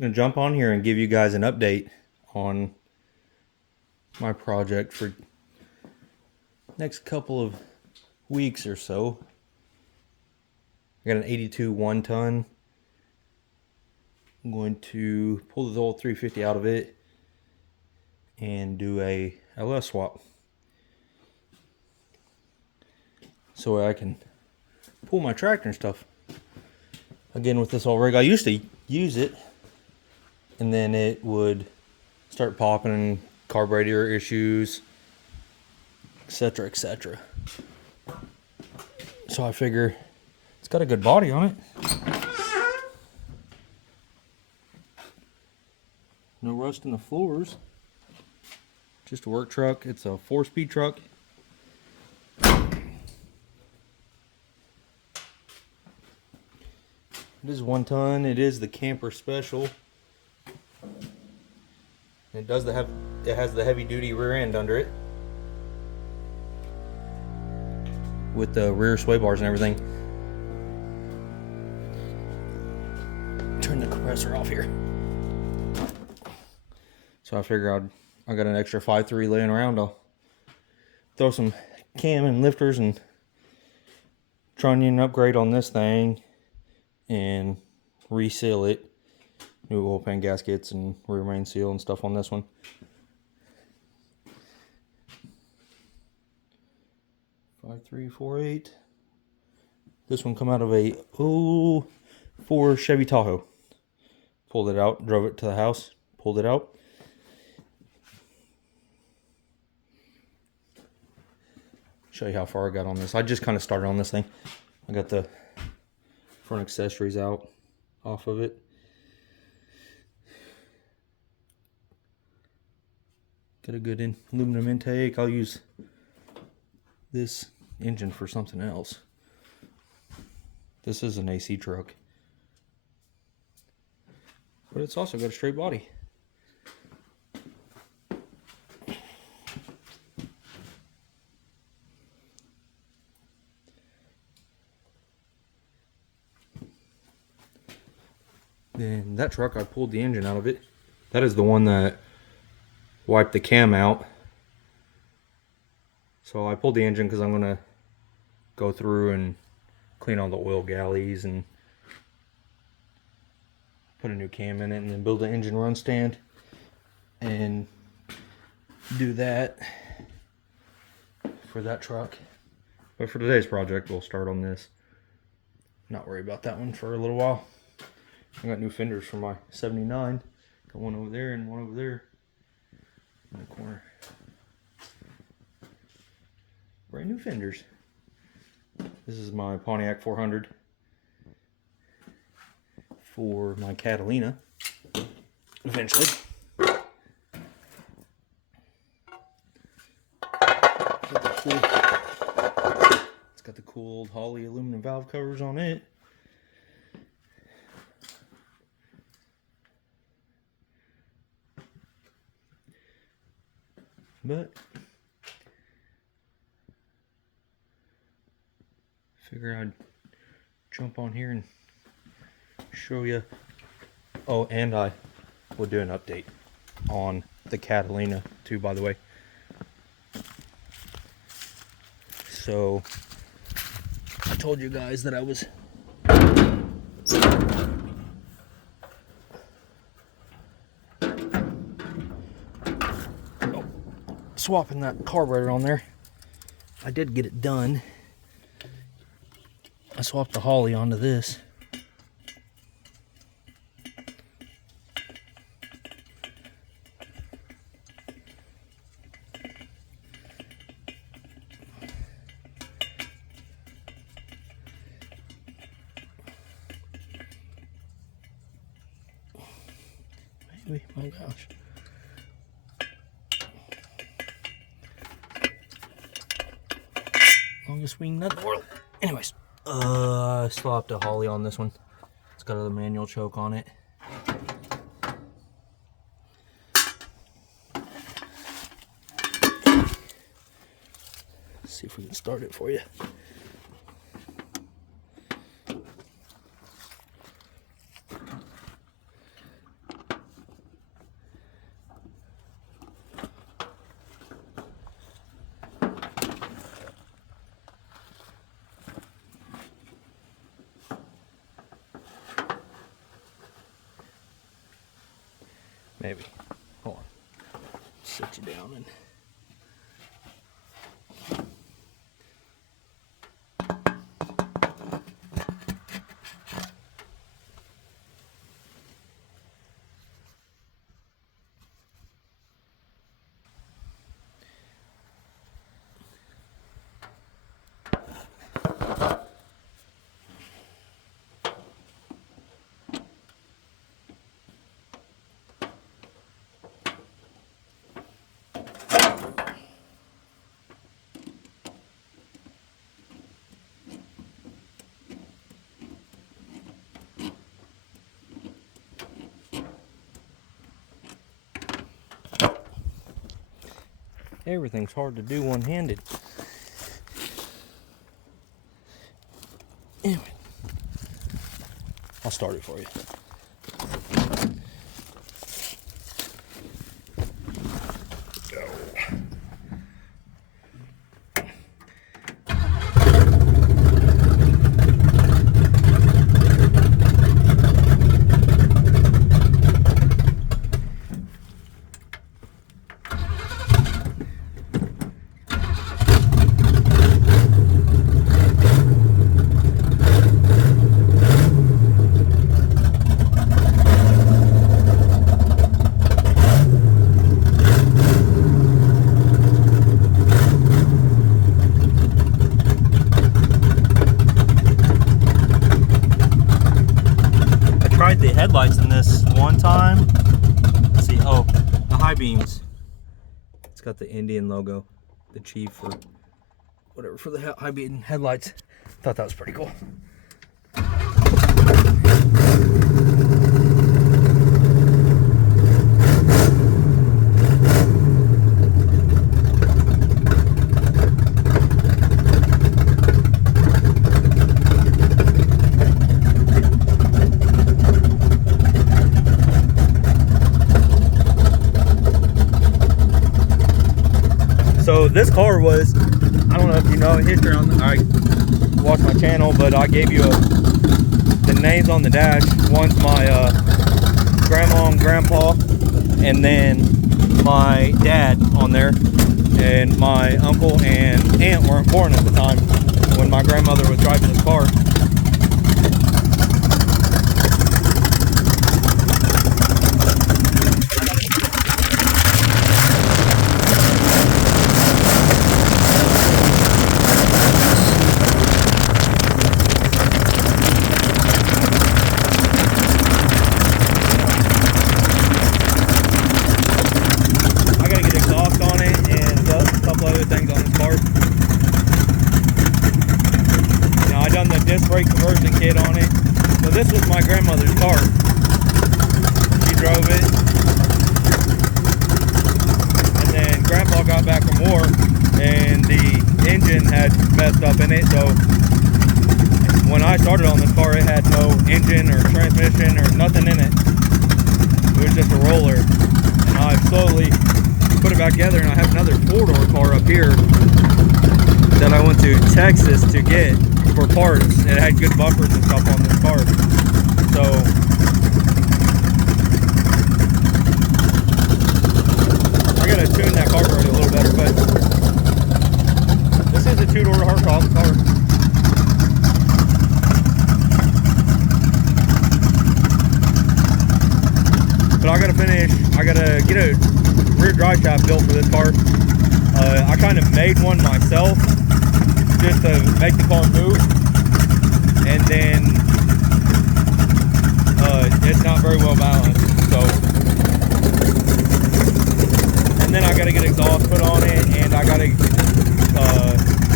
gonna jump on here and give you guys an update on my project for next couple of weeks or so. I got an 82 1-ton. I'm going to pull the old 350 out of it and do a LS swap, so I can pull my tractor and stuff again with this old rig. I used to use it, and then it would start popping and carburetor issues, etc., etc. So I figure it's got a good body on it. No rust in the floors. Just a work truck. It's a 4-speed truck. It is 1 ton. It is the camper special. It has the heavy duty rear end under it, with the rear sway bars and everything. Turn the compressor off here. So I figure I got an extra 5.3 laying around. I'll throw some cam and lifters and trunnion upgrade on this thing and reseal it. New oil pan gaskets and rear main seal and stuff on this one. Five, 3, 4, 8. This one come out of a 04 Chevy Tahoe. Pulled it out, drove it to the house, pulled it out. Show you how far I got on this. I just kind of started on this thing. I got the front accessories out off of it. Got a good aluminum intake. I'll use this engine for something else. This is an AC truck, but it's also got a straight body. Then that truck, I pulled the engine out of it. That is the one that wiped the cam out. So I pulled the engine because I'm gonna go through and clean all the oil galleys and put a new cam in it, and then build an engine run stand and do that for that truck. But for today's project, we'll start on this. Not worry about that one for a little while. I got new fenders for my 79. Got one over there and one over there in the corner. Brand new fenders. This is my Pontiac 400 for my Catalina eventually. It's got the cool old Holley aluminum valve covers on it. But figure I'd jump on here and show you. Oh, and I will do an update on the Catalina too, by the way. So I told you guys that I was swapping that carburetor on there. I did get it done. I swapped the Holley onto this. Maybe, oh gosh. Longest wing nut in the world. Anyways, I slapped a Holley on this one. It's got a manual choke on it. Let's see if we can start it for you. Maybe. Hold on. Sit you down and. Everything's hard to do one-handed. Anyway, I'll start it for you. The headlights in this one time. Let's see. Oh, the high beams. It's got the Indian logo, the chief or whatever for the high beam headlights. Thought that was pretty cool. So this car was, I don't know if you know history on the, I watched my channel, but I gave you the names on the dash. One's my grandma and grandpa, and then my dad on there, and my uncle and aunt weren't born at the time when my grandmother was driving this car. Disc brake conversion kit on it. So this was my grandmother's car. She drove it, and then grandpa got back from war and the engine had messed up in it. So when I started on this car, it had no engine or transmission or nothing in it. It was just a roller, and I slowly put it back together, and I have another 4-door car up here that I went to Texas to get for parts. It had good bumpers and stuff on this car. So I gotta tune that carburetor a little better, but this is a 2-door hardtop car. But I gotta finish, I gotta get a rear drive shaft built for this car. I kind of made one myself just to make the car move, and then it's not very well balanced. So, and then I got to get exhaust put on it, and I got to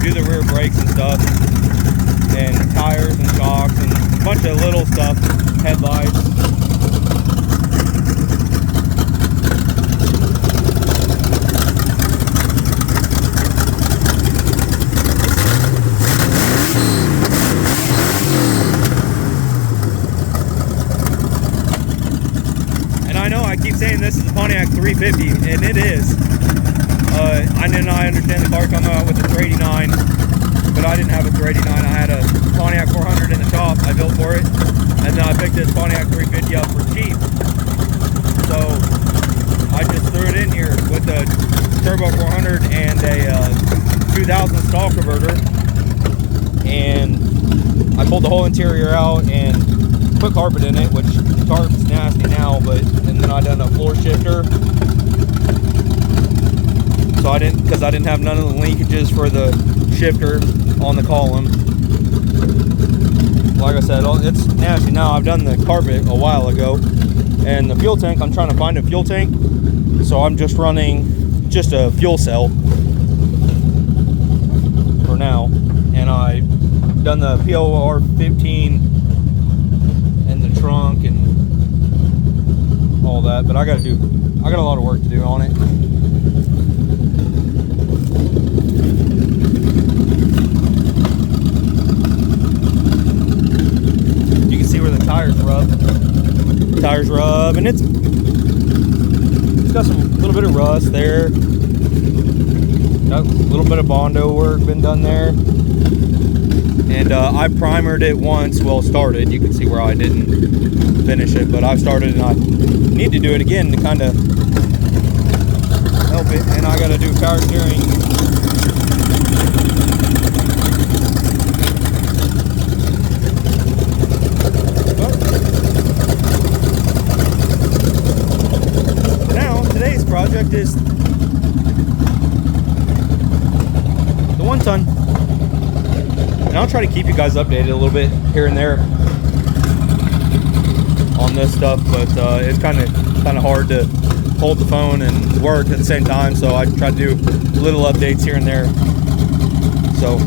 do the rear brakes and stuff, and tires and shocks and a bunch of little stuff, headlights. I keep saying this is a Pontiac 350, and it is. I understand the car come out with a 389, but I didn't have a 389. I had a Pontiac 400 in the shop. I built for it, and then I picked this Pontiac 350 up for cheap. So I just threw it in here with a turbo 400 and a 2000 stall converter, and I pulled the whole interior out and put carpet in it, which the carpet's nasty now, and then I done a floor shifter. So because I didn't have none of the linkages for the shifter on the column. Like I said, it's nasty now. I've done the carpet a while ago. And the fuel tank, I'm trying to find a fuel tank. So I'm just running just a fuel cell for now. And I done the POR 15 and the trunk and all that. But I got a lot of work to do on it. You can see where the tires rub, and it's got some little bit of rust there. Got a little bit of Bondo work been done there, and I primered it once. Well, started. You can see where I didn't finish it, but I've started, and I need to do it again to kind of help it. And I got to do power steering. Project is the 1 ton, and I'll try to keep you guys updated a little bit here and there on this stuff, but it's kind of hard to hold the phone and work at the same time, so I try to do little updates here and there. So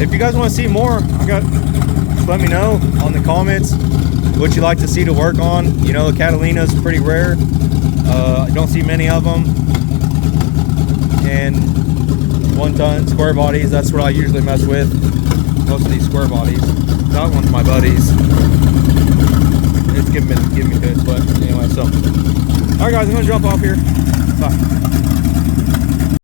if you guys want to see more, just let me know on the comments what you like to see to work on. You know, the Catalina's pretty rare. I don't see many of them, and 1 ton square bodies, that's what I usually mess with, most of these square bodies. That one's my buddy's. It's giving me fits, but anyway, so alright guys, I'm gonna jump off here. Bye.